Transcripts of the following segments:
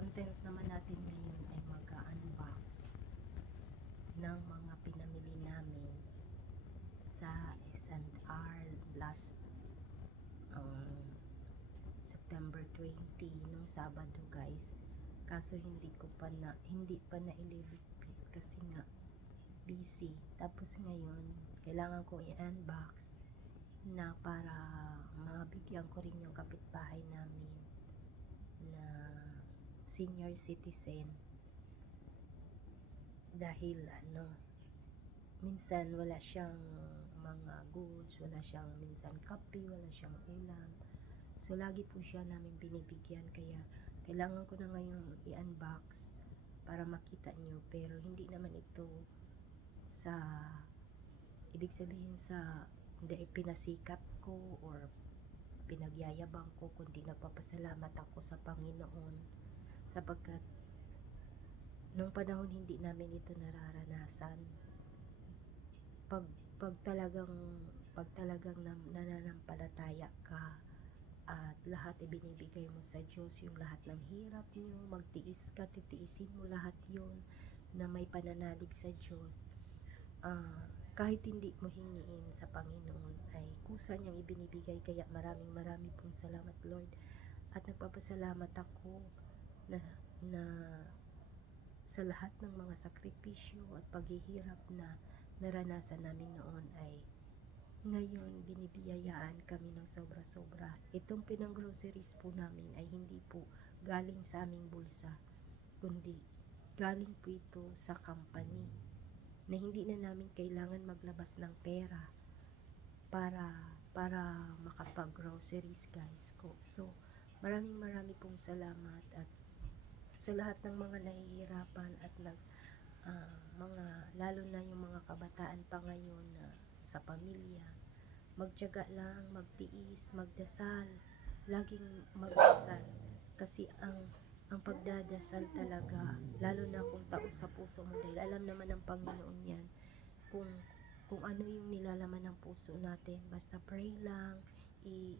content naman natin ngayon ay mag-unbox ng mga pinamili namin sa S&R last September 20 nung Sabado guys. Kaso hindi pa na ililipit kasi nga busy. Tapos ngayon kailangan ko i-unbox na para mabigyan ko rin yung kapitbahay namin na senior citizen dahil minsan wala siyang mga goods, wala siyang minsan kape, wala siyang ulam, so lagi po siya namin binibigyan, kaya kailangan ko na ngayon i-unbox para makita nyo. Pero hindi naman ito sa ibig sabihin sa hindi pinasikat ko or pinagyayabang ko, kundi nagpapasalamat ako sa Panginoon sapagkat nung panahon hindi namin ito nararanasan. Pag talagang nananampalataya ka at lahat ibinibigay mo sa Diyos, yung lahat ng hirap nyo, magtiis ka, titiisin mo lahat yun na may pananalig sa Diyos. Kahit hindi mo hingiin sa Panginoon ay kusa niyang ibinibigay. Kaya maraming pong salamat Lord, at nagpapasalamat ako na sa lahat ng mga sakripisyo at paghihirap na naranasan namin noon ay ngayon binibiyayaan kami ng sobra-sobra. Itong pinang-groceries po namin ay hindi po galing sa aming bulsa, kundi galing po ito sa company na hindi na namin kailangan maglabas ng pera para makapag-groceries guys ko. So maraming pong salamat, at sa lahat ng mga nahihirapan at mga lalo na yung mga kabataan pa ngayon na sa pamilya, magtiyaga lang, magtiis, magdasal, laging magdasal, kasi ang pagdadasal talaga, lalo na kung taos sa puso mo, dahil alam naman ng Panginoon yan kung ano yung nilalaman ng puso natin. Basta pray lang,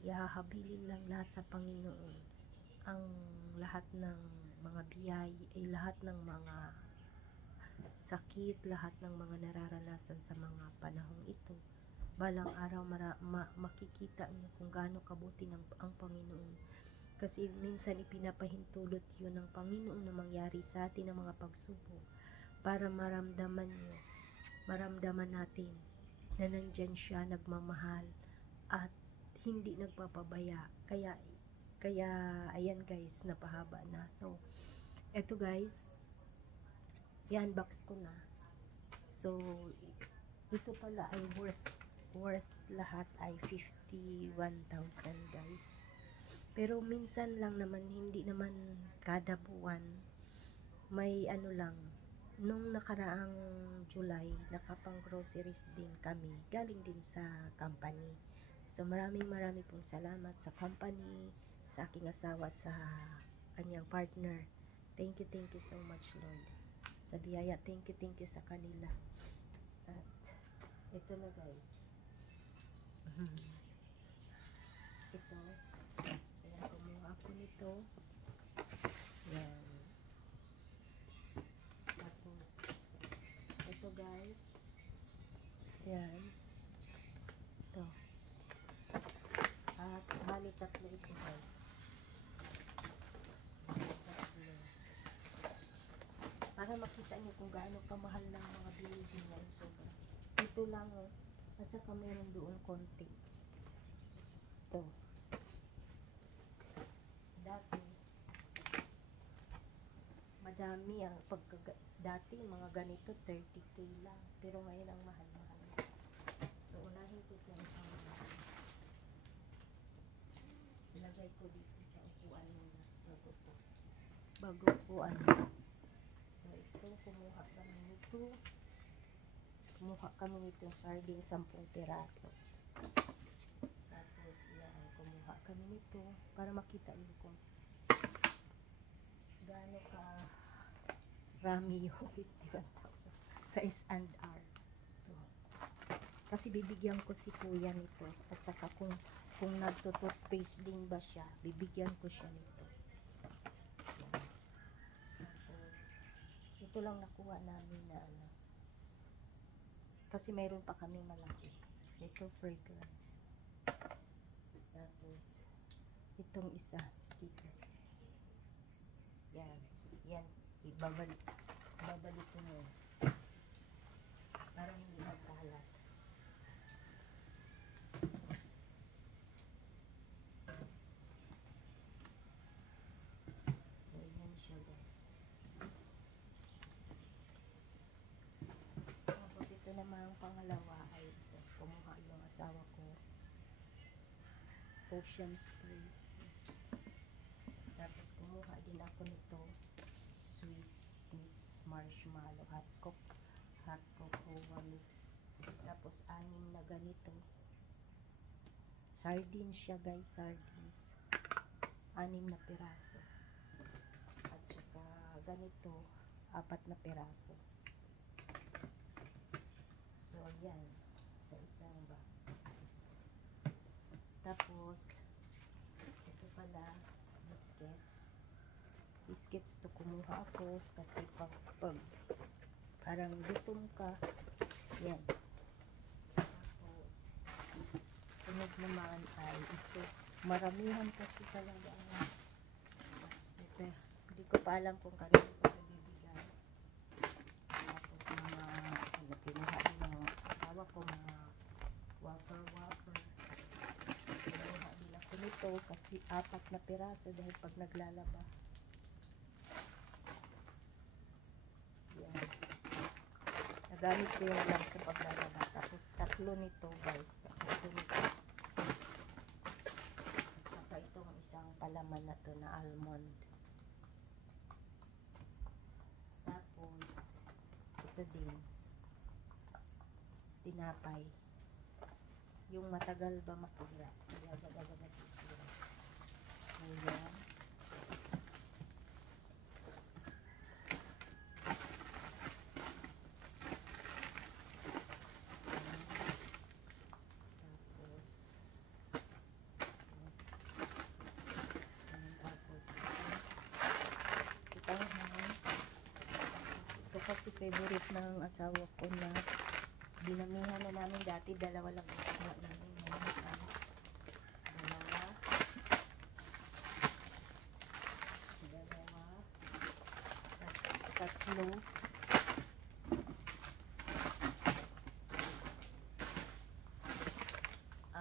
ihahabilin lang lahat sa Panginoon ang lahat ng mga biyay, lahat ng mga sakit, lahat ng mga nararanasan sa mga panahong ito. Balang araw makikita niyo kung gaano kabuti ang Panginoon, kasi minsan ipinapahintulot yun ng Panginoon na mangyari sa atin ang mga pagsubok para maramdaman natin na nandyan siya, nagmamahal at hindi nagpapabaya. Kaya ayan guys, napahaba na. So eto guys, i-unbox ko na. So ito pala ay worth lahat ay 51,000 guys. Pero minsan lang naman, hindi naman kada buwan. May lang, nung nakaraang July, nakapang groceries din kami, galing din sa company. So maraming pong salamat sa company, sa aking asawa at sa kanyang partner. Thank you so much Lord sa biyaya. Thank you sa kanila. At ito na guys, ito, kaya kumuha ako nito. Yan. Tapos ito guys, yan, ito, at bali tatlo ito guys. Para makita niyo kung gaano kamahal ng mga bilihin ngayon. Sobra. Ito lang at saka meron doon konti. Ito. Dati madami dati mga ganito 30k lang. Pero ngayon ang mahal-mahal. So unahin ko ito sa mga ilagay ko dito sa upuan muna bago po kumuha kami nito sardine 10 piraso. Tapos yan, kumuha kami nito para makita niyo kung gaano ka rami yung 51,000 sa S&R. Kasi bibigyan ko si kuya nito, at saka kung nagto-toothpaste din ba siya, bibigyan ko siya nito. Yan. Ito lang nakuha namin na ano. Kasi mayroon pa kaming malaki. Ito fragrance. Tapos, itong isa, sticker. Yan. Yan. Babalik ko mo. Para hindi magkalat. So, yan siya guys. Tapos, ito naman ang pangalawa ay ito. Kumuha yung asawa ko. Ocean spray. Tapos, kumuha din ako nito. Swiss Miss Marshmallow hot cocoa mix. Tapos 6 na ganito. Sardines siya guys, sardines. 6 na piraso. At saka ganito, 4 na piraso. So yan, sa isang box. Tapos ito pala, biscuits to kumuha ako kasi pag parang gutom ka, yan. Tapos sunod naman ay ito, maramihan kasi talaga ito, hindi ko pa alam kung kanino ko ito bibigyan. Tapos mga kinuha din ng asawa ko, mga wafer kinuha din ako nito kasi 4 na piraso dahil pag naglalaba. Nagamit ko yung lang sa paglalaba. Tapos 3 nito guys. 3 nito. Saka itong isang palaman na to na almond. Tapos ito din. Tinapay. Yung matagal ba masira. Agad-agad nasisira. Ayan. Ito kasi favorite ng asawa ko na dinamihan na namin dati, 2 lang ito namin. Tatlo. 4.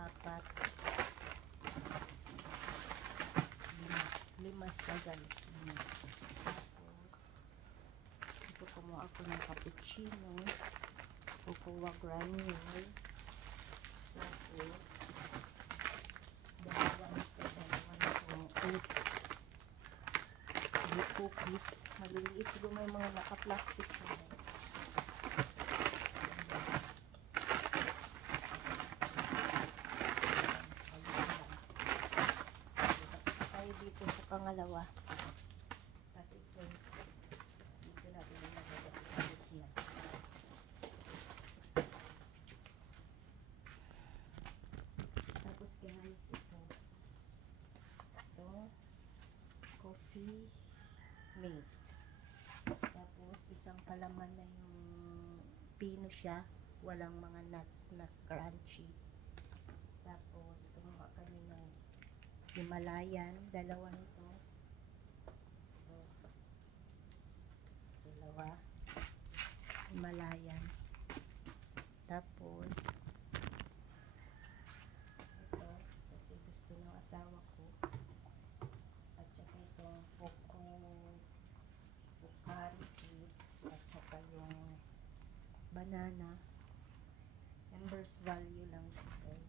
5 siya guys. Tapos ito kumuha ako ng cappuccino, cocoa granule. Tapos dalawa cookies. Maliliit siguro, may mga naka-plastic na guys. Dito sa pangalawa. Kasi ito, dito natin yung nagagalit niya. Tapos guys, ito coffee mate. Tapos isang palaman na yung pino siya, walang mga nuts na crunchy. Tapos kumuha kami ng Himalayan, 2 nito. Dalawa. Himalayan. Tapos ito, kasi gusto ng asawa ko. At saka itong Pocari sweet. At saka yung banana. Members value lang siya guys.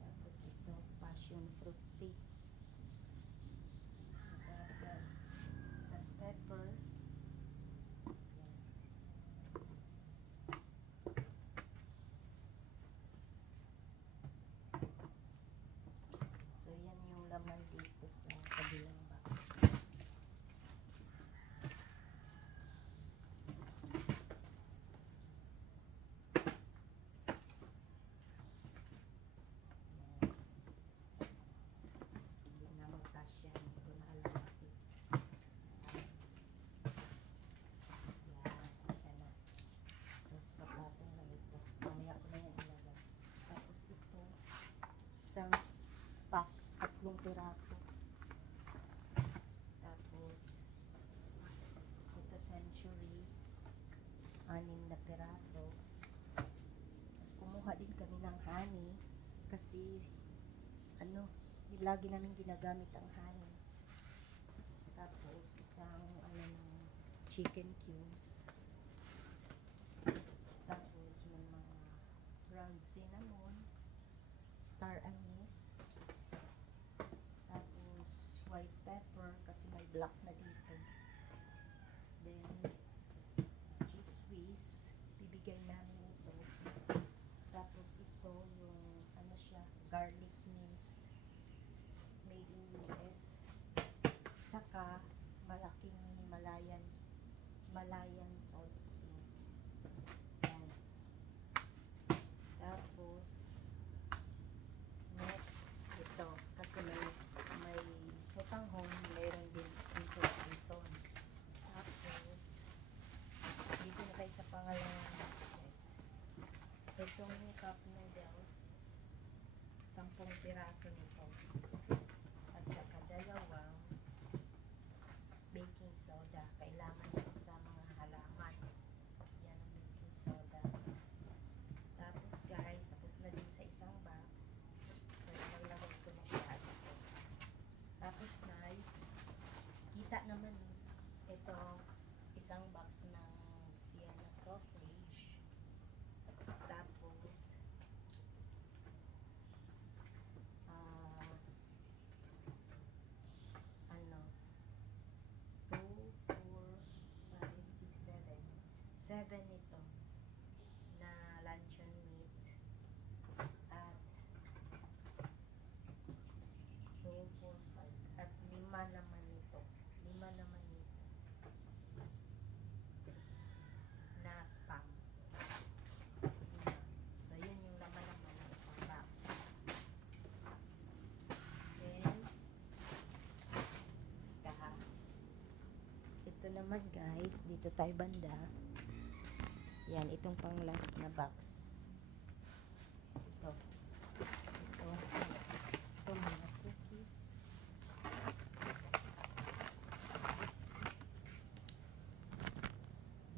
Tapos ito, passion fruit tea. Masarap yan. Tapos pepper. Yan. So yan yung laman dito sa kabilang box. pack, 3 piraso. Tapos, ito Century, 6 na piraso. Tapos, kumuha din kami ng honey, kasi, lagi namin ginagamit ang honey. Tapos, isang, chicken cubes. Tapos, may mga ground cinnamon, star anise. Tapos, white pepper, kasi may black na dito. Then, cheese whiz, bibigay namin ito. Tapos, ito yung, garlic minced, made in US. Tsaka, malaking Himalayan salt. Yan. Tapos, next, ito. Kasi may sotanghong, mayroon din ito. Tapos, dito na tayo sa pangalawang box, guys. Itong cup noodles, 10 piraso nito. At saka 2 baking soda. Kailangan yan sa mga halaman. Yan ang baking soda. Tapos guys, tapos na din sa isang box. So, nalagay ko na siya dito. Tapos guys, kita naman ito, isang box ng Vienna sausage. Tapos, 7 ito na luncheon meat. At 2, 4, 5 at 5 naman ito. 5 naman ito na spam. So, yun yung laman naman ng isang box. Then, ito naman guys, dito tayo banda. Yan, itong pang last na box. Ito mga cookies.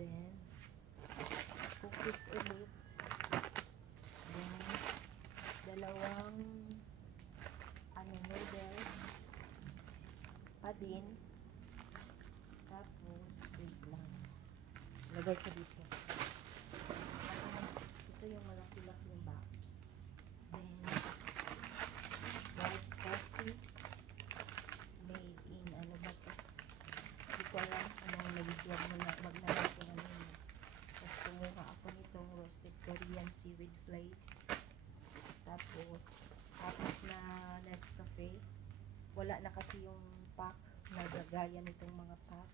Then, cookies ulit. Then, 2 noodles pa din. Tapos, wait lang. Lagay ko dito. Ito yung malaki-laking box. Then, white coffee. Made in, ano ba ito? Hindi ko alam anong nabigyan mo na maglagay ko na nyo. Tapos, kumuha ako nitong roasted Korean seaweed flakes. Tapos, 4 na Nescafe. Wala na kasi yung pack. Nagagaya nitong mga pack.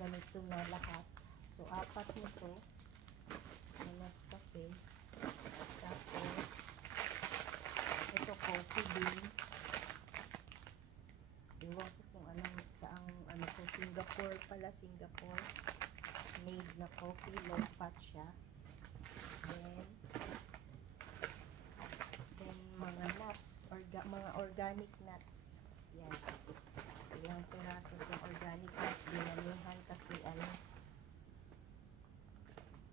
Ganito na lahat. So, 4 nito na Nescafe. Tapos, ito coffee bean. Iwan ko kung saang ko, Singapore pala, Singapore. Made na coffee, low fat siya. Then mga nuts, mga organic nuts. Yan. Ilang piraso ng organic nuts. Dinamihan kasi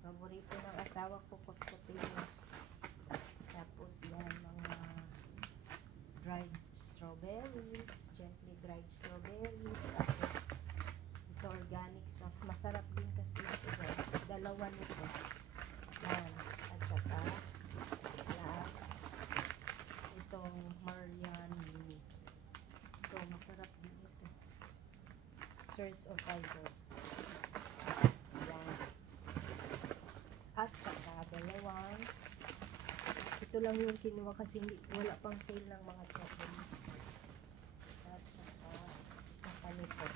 paborito ng asawa ko pagputi. Tapos yan, mga dried strawberries, gently dried strawberries. Tapos ito organic soft. Masarap din kasi ito guys. 2 nito. Yan. At saka last, itong Marian Mini. Ito, masarap din ito. Source of fiber. Yan. At saka 2. Ito lang yung kinuha kasi wala pang sale ng mga chocolates. At saka isang panito.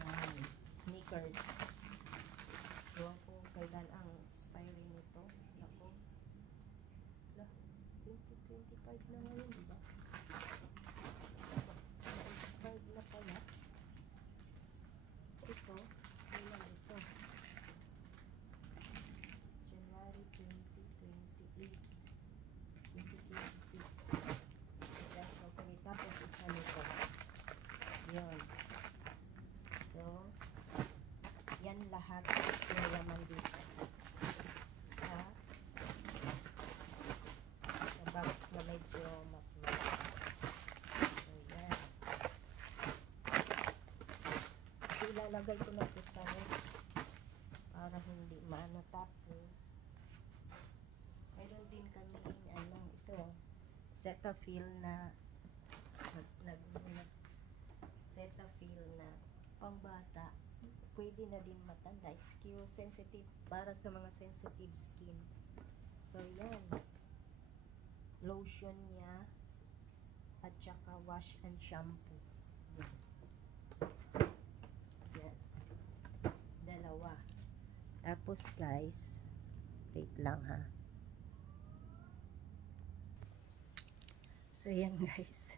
Yan. Snickers. Ewan ko kailan ang expiry nito. Ako. 2025 na ngayon, diba? Na-expired na pala. Ito. Kailan ito? January 2028. 2026. tinagal ko na ito sa para hindi maano. Tapos mayroon din kami ito Cetaphil na Cetaphil na pangbata, pwede na din matanda, skill sensitive, para sa mga sensitive skin. So yan, lotion niya at saka wash and shampoo. Yan, dalawa. Tapos guys, wait lang ha. So yan guys,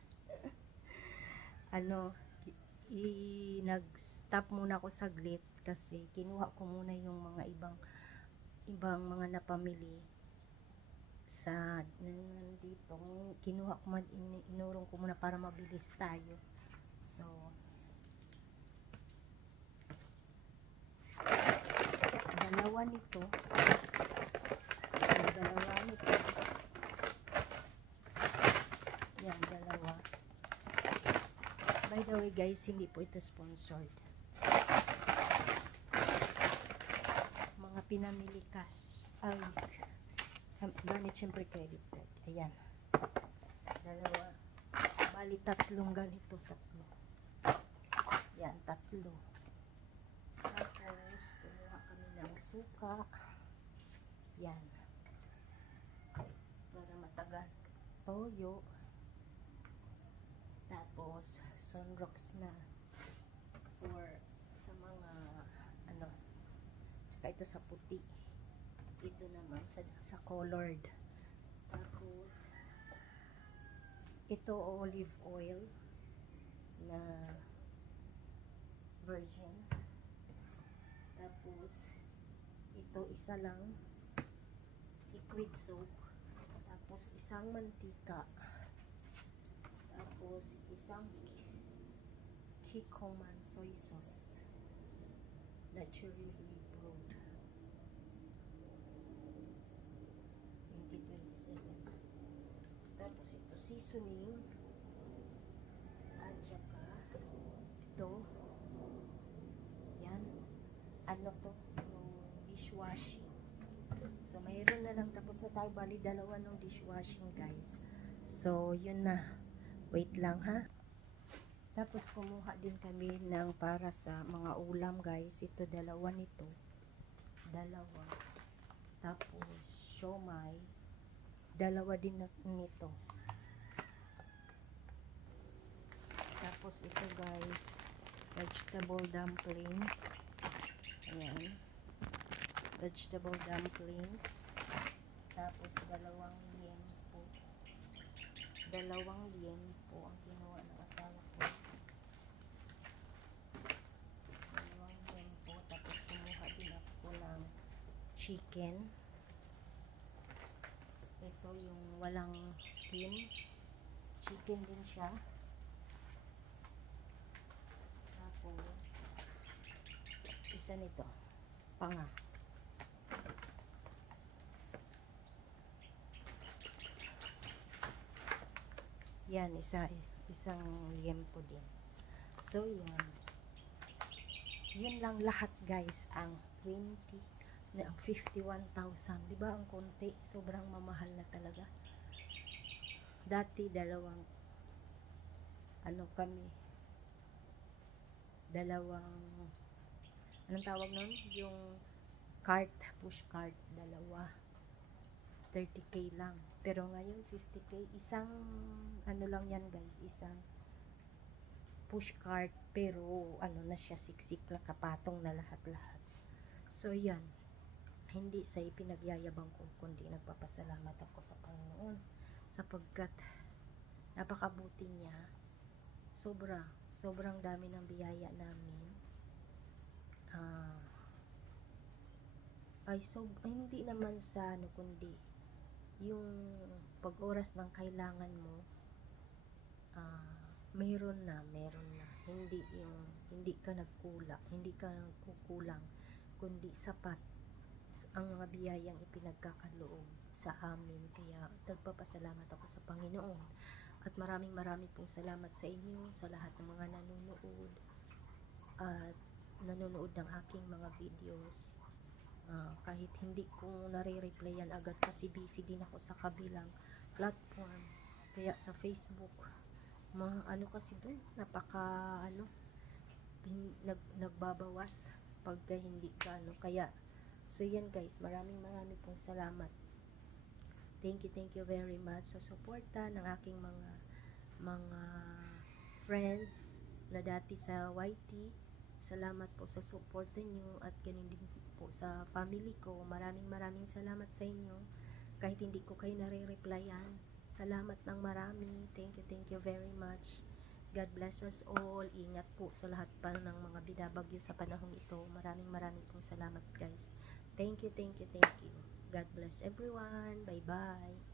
nag-stop muna ako saglit kasi kinuha ko muna yung mga ibang mga napamili sa dito. Kinuha ko inurong ko muna para mabilis tayo. So dalawa nito, yan, dalawa. By the way guys, hindi po ito sponsored. Mga pinamili cash. Ay, gamit syempre credit card. Ayan. Dalawa. Bali tatlong ganito. Tatlo. Yan, tatlo. Tapos, kumuha kami ng suka. Yan. Para matagal. Toyo. Tapos, Sunrox na or sa mga tsaka ito sa puti, ito naman sa colored. Tapos ito olive oil na virgin. Tapos ito isa lang liquid soap. Tapos isang mantika. Tapos isang Kikkoman soy sauce, naturally brewed, 2027. Tapos ito seasoning, at saka ito, yan, yung dishwashing. So mayroon na lang, tapos na tayo, bali dalawa ng dishwashing guys. So yun na, wait lang ha. Tapos kumuha din kami ng para sa mga ulam guys. Ito dalawa nito. Dalawa. Tapos siomai. Dalawa din nito. Tapos ito guys, vegetable dumplings. Ayan. Vegetable dumplings. Tapos dalawang liempo. Dalawang liempo ang kinuha ng asawa ko. Chicken. Ito yung walang skin. Chicken din siya. Tapos isa nito, panga. Yan, isang liempo din. So yan. Yun lang lahat guys, ang 51,000, di ba ang konti, sobrang mamahal na talaga. Dati dalawang anong tawag nun, yung cart, push cart, dalawa 30k lang, pero ngayon 50k, isang lang yan guys, isang push cart, pero na siya, siksik na, kapatong na lahat. So yan, hindi sa ipinagyayabang ko, kundi nagpapasalamat ako sa Panginoon sapagkat napakabuti niya. Sobrang dami ng biyaya namin. Hindi naman sa kundi yung pag-oras ng kailangan mo, meron na. Hindi ka nagkukulang, kundi sapat ang mga biyayang ipinagkakaloob sa amin. Kaya nagpapasalamat ako sa Panginoon at maraming pong salamat sa inyo, sa lahat ng mga nanonood, at nanonood ng aking mga videos. Kahit hindi ko nare-replyan agad kasi busy din ako sa kabilang platform. Kaya sa Facebook, ano kasi doon, napaka nagbabawas pagka hindi ka kaya so yan guys, maraming pong salamat. Thank you very much sa suporta ng aking mga friends na dati sa YT. Salamat po sa suporta nyo at ganun din po sa family ko. Maraming salamat sa inyo. Kahit hindi ko kayo nare-replyan, salamat ng marami. Thank you very much. God bless us all. Ingat po sa lahat pa ng mga bidabagyo sa panahong ito. Maraming pong salamat guys. Thank you. God bless everyone. Bye bye.